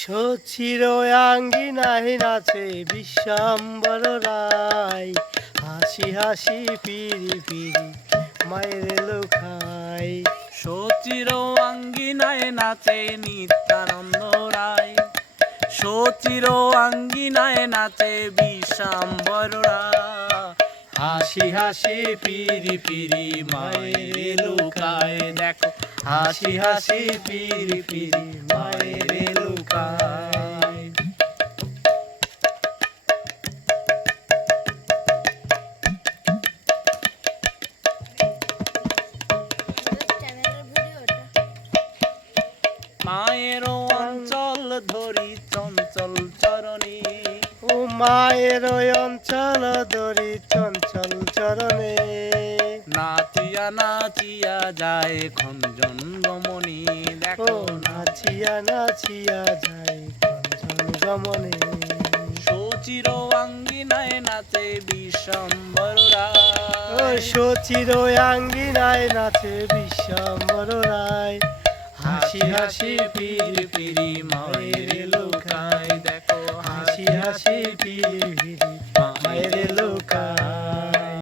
সচির আঙ্গিনায় নাচে বিশ্বাম্বর রায়, হাসি হাসি ফিরি ফিরি মায়ের লুখাই। সচির আঙ্গিনায় নাচে নিত্যানন্দ রায়, সচির আঙ্গিনায় নাচে বিশ্বাম্বর রায়। হাসি হাসি ফিরি ফিরি মায়ের লুকায়, দেখো হাসি হাসি ফিরি ফিরি মায়ের লুকায়। মায়ের অঞ্চল ধরি চঞ্চল চরণে, ও মায়ের অঞ্চল ধরি চঞ্চল চরণে, নাচিয়া নাচিয়া যায় খঞ্জন গমনে। ও দেখো নাচিয়া নাচিয়া যাই কঞ্চন গমনে। সচির আঙ্গিনায় নাচে বিশ্বাম্বর ও রায়, সচির আঙ্গিনায় নাচে বিশ্বাম্বর রায়, হাসি হাসি ফিরি ফিরি মায়ের লুকায়। দেখো হাসি হাসি ফিরি ফিরি